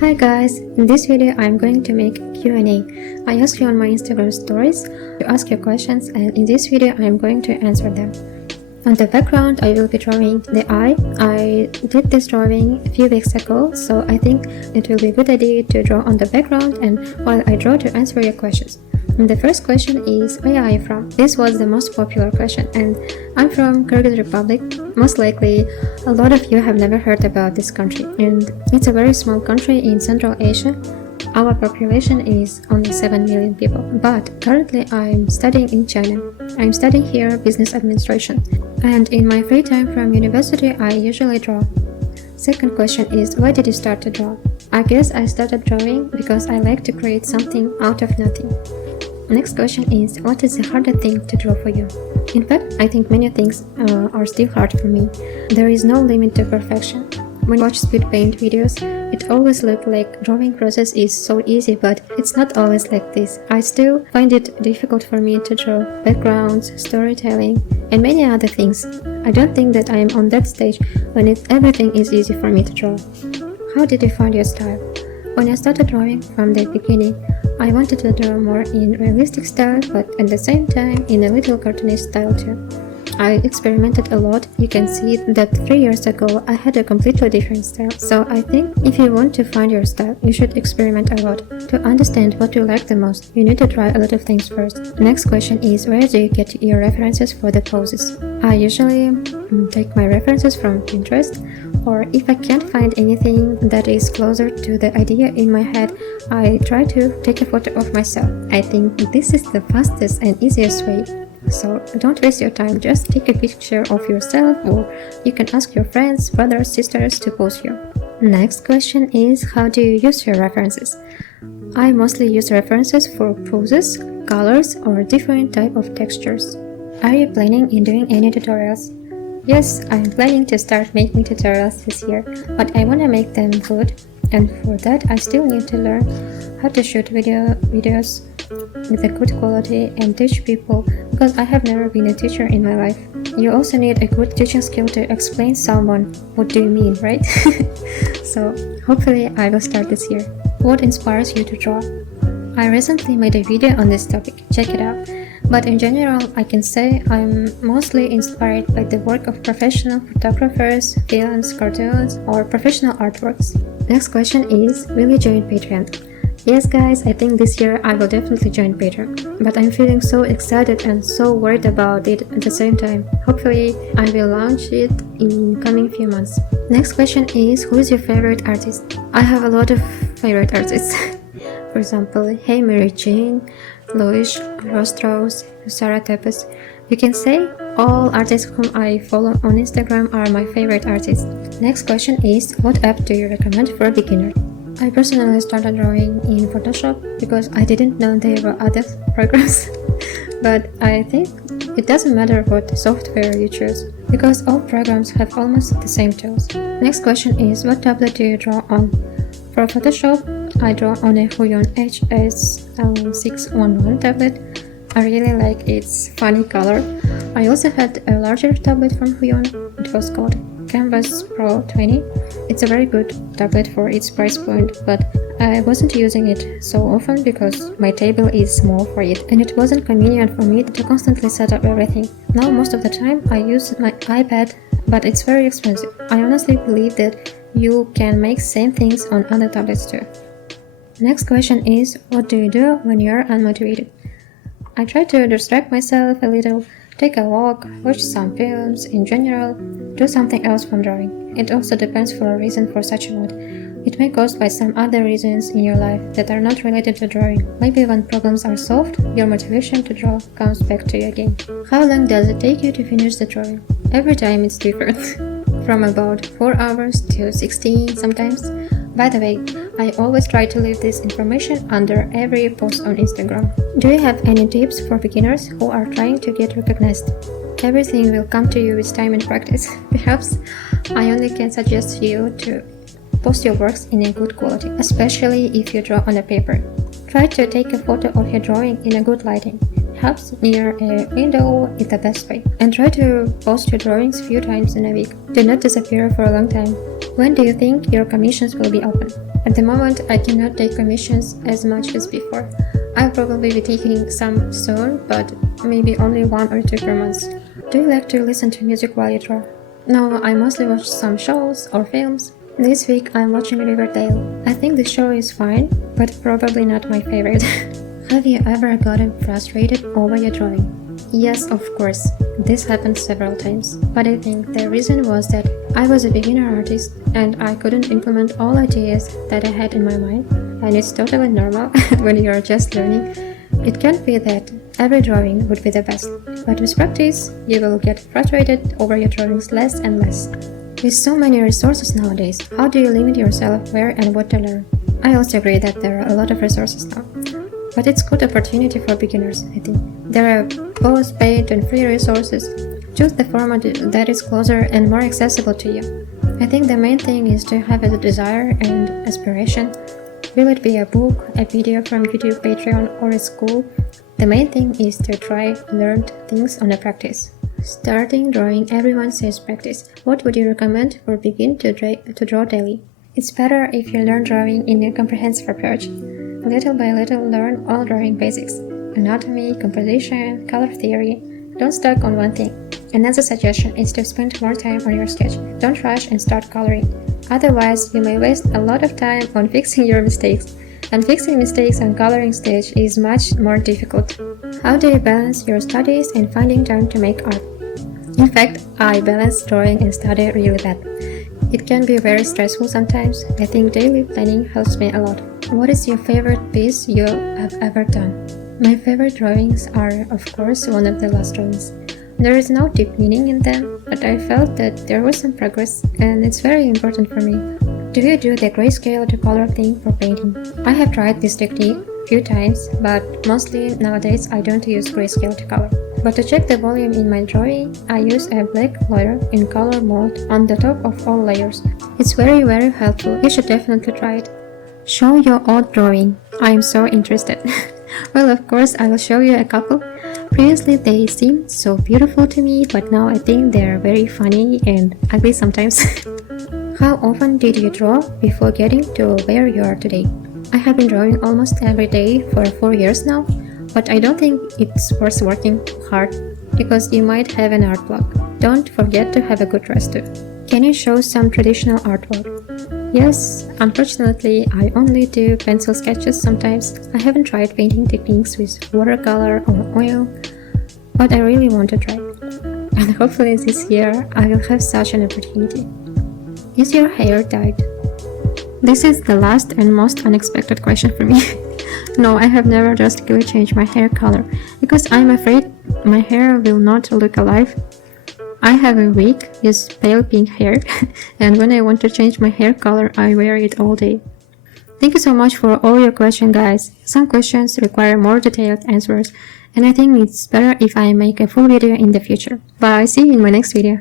Hi guys, in this video I'm going to make a Q&A. I asked you on my Instagram stories to ask your questions, and in this video I'm going to answer them. On the background I will be drawing the eye. I did this drawing a few weeks ago, so I think it will be a good idea to draw on the background and while I draw to answer your questions. And the first question is, where are you from? This was the most popular question, and I'm from Kyrgyz Republic. Most likely, a lot of you have never heard about this country, and it's a very small country in Central Asia. Our population is only 7 million people, but currently I'm studying in China. I'm studying here business administration, and in my free time from university I usually draw. Second question is, why did you start to draw? I guess I started drawing because I like to create something out of nothing. Next question is, what is the hardest thing to draw for you? In fact, I think many things are still hard for me. There is no limit to perfection. When I watch speed paint videos, it always looks like drawing process is so easy, but it's not always like this. I still find it difficult for me to draw backgrounds, storytelling, and many other things. I don't think that I am on that stage when everything is easy for me to draw. How did you find your style? When I started drawing from the beginning, I wanted to draw more in realistic style, but at the same time in a little cartoonish style too. I experimented a lot. You can see that 3 years ago I had a completely different style. So I think if you want to find your style, you should experiment a lot. To understand what you like the most, you need to try a lot of things first. Next question is, where do you get your references for the poses? I usually take my references from Pinterest, or if I can't find anything that is closer to the idea in my head, I try to take a photo of myself. I think this is the fastest and easiest way. So don't waste your time, just take a picture of yourself, or you can ask your friends, brothers, sisters to pose here. Next question is, how do you use your references? I mostly use references for poses, colors, or different type of textures. Are you planning in doing any tutorials? Yes, I'm planning to start making tutorials this year, but I want to make them good, and for that I still need to learn how to shoot videos with a good quality and teach people, because I have never been a teacher in my life. You also need a good teaching skill to explain someone what do you mean, right? So hopefully I will start this year. What inspires you to draw? I recently made a video on this topic, check it out. But in general, I can say I'm mostly inspired by the work of professional photographers, films, cartoons, or professional artworks. Next question is, will you join Patreon? Yes guys, I think this year I will definitely join Patreon, but I'm feeling so excited and so worried about it at the same time. Hopefully I will launch it in coming few months. Next question is, who is your favorite artist? I have a lot of favorite artists. For example, Hey Mary Jane, Louis, Rostros, Sarah Tepes. You can say all artists whom I follow on Instagram are my favorite artists. Next question is, what app do you recommend for a beginner? I personally started drawing in Photoshop because I didn't know there were other programs. But I think it doesn't matter what software you choose, because all programs have almost the same tools. Next question is, what tablet do you draw on? For Photoshop, I draw on a Huion HS611 tablet. I really like its funny color. I also had a larger tablet from Huion. It was called Canvas Pro 20. It's a very good tablet for its price point, but I wasn't using it so often because my table is small for it, and it wasn't convenient for me to constantly set up everything. Now most of the time I use my iPad, but it's very expensive. I honestly believe that you can make same things on other tablets too. Next question is, what do you do when you're unmotivated? I try to distract myself a little, take a walk, watch some films, in general, do something else from drawing. It also depends for a reason for such a mood. It may caused by some other reasons in your life that are not related to drawing. Maybe when problems are solved, your motivation to draw comes back to you again. How long does it take you to finish the drawing? Every time it's different. From about 4 hours to 16 sometimes. By the way, I always try to leave this information under every post on Instagram. Do you have any tips for beginners who are trying to get recognized? Everything will come to you with time and practice. Perhaps I only can suggest you to post your works in a good quality, especially if you draw on a paper. Try to take a photo of your drawing in a good lighting. perhaps near a window is the best way. And try to post your drawings few times in a week. Do not disappear for a long time. When do you think your commissions will be open? At the moment, I cannot take commissions as much as before. I'll probably be taking some soon, but maybe only 1 or 2 per month. Do you like to listen to music while you draw? No, I mostly watch some shows or films. This week I'm watching Riverdale. I think the show is fine, but probably not my favorite. Have you ever gotten frustrated over your drawing? Yes, of course. This happened several times. But I think the reason was that I was a beginner artist and I couldn't implement all ideas that I had in my mind. And it's totally normal when you're just learning. It can't be that every drawing would be the best. But with practice, you will get frustrated over your drawings less and less. With so many resources nowadays, how do you limit yourself where and what to learn? I also agree that there are a lot of resources now. But it's a good opportunity for beginners, I think. There are both paid and free resources. Choose the format that is closer and more accessible to you. I think the main thing is to have a desire and aspiration. Will it be a book, a video from YouTube, Patreon, or a school? The main thing is to try learned things on a practice. Starting drawing, everyone says practice. What would you recommend for begin to draw daily? It's better if you learn drawing in a comprehensive approach. Little by little learn all drawing basics. Anatomy, composition, color theory. Don't stuck on one thing. Another suggestion is to spend more time on your sketch. Don't rush and start coloring. Otherwise, you may waste a lot of time on fixing your mistakes. And fixing mistakes on coloring stage is much more difficult. How do you balance your studies and finding time to make art? In fact, I balance drawing and study really bad. It can be very stressful sometimes. I think daily planning helps me a lot. What is your favorite piece you have ever done? My favorite drawings are, of course, one of the last drawings. There is no deep meaning in them, but I felt that there was some progress, and it's very important for me. Do you do the grayscale to color thing for painting? I have tried this technique few times, but mostly nowadays I don't use grayscale to color. But to check the volume in my drawing, I use a black layer in color mode on the top of all layers. It's very helpful. You should definitely try it. Show your old drawing. I am so interested. Well, of course, I will show you a couple. Previously they seemed so beautiful to me, but now I think they are very funny and ugly sometimes. How often did you draw before getting to where you are today? I have been drawing almost every day for 4 years now, but I don't think it's worth working hard because you might have an art block. Don't forget to have a good rest too. Can you show some traditional artwork? Yes, unfortunately I only do pencil sketches sometimes. I haven't tried painting techniques with watercolor or oil, but I really want to try. And hopefully this year I will have such an opportunity. Is your hair dyed? This is the last and most unexpected question for me. No, I have never drastically changed my hair color because I'm afraid my hair will not look alive. I have a wig with pale pink hair and when I want to change my hair color, I wear it all day. Thank you so much for all your questions, guys. Some questions require more detailed answers and I think it's better if I make a full video in the future. Bye, see you in my next video.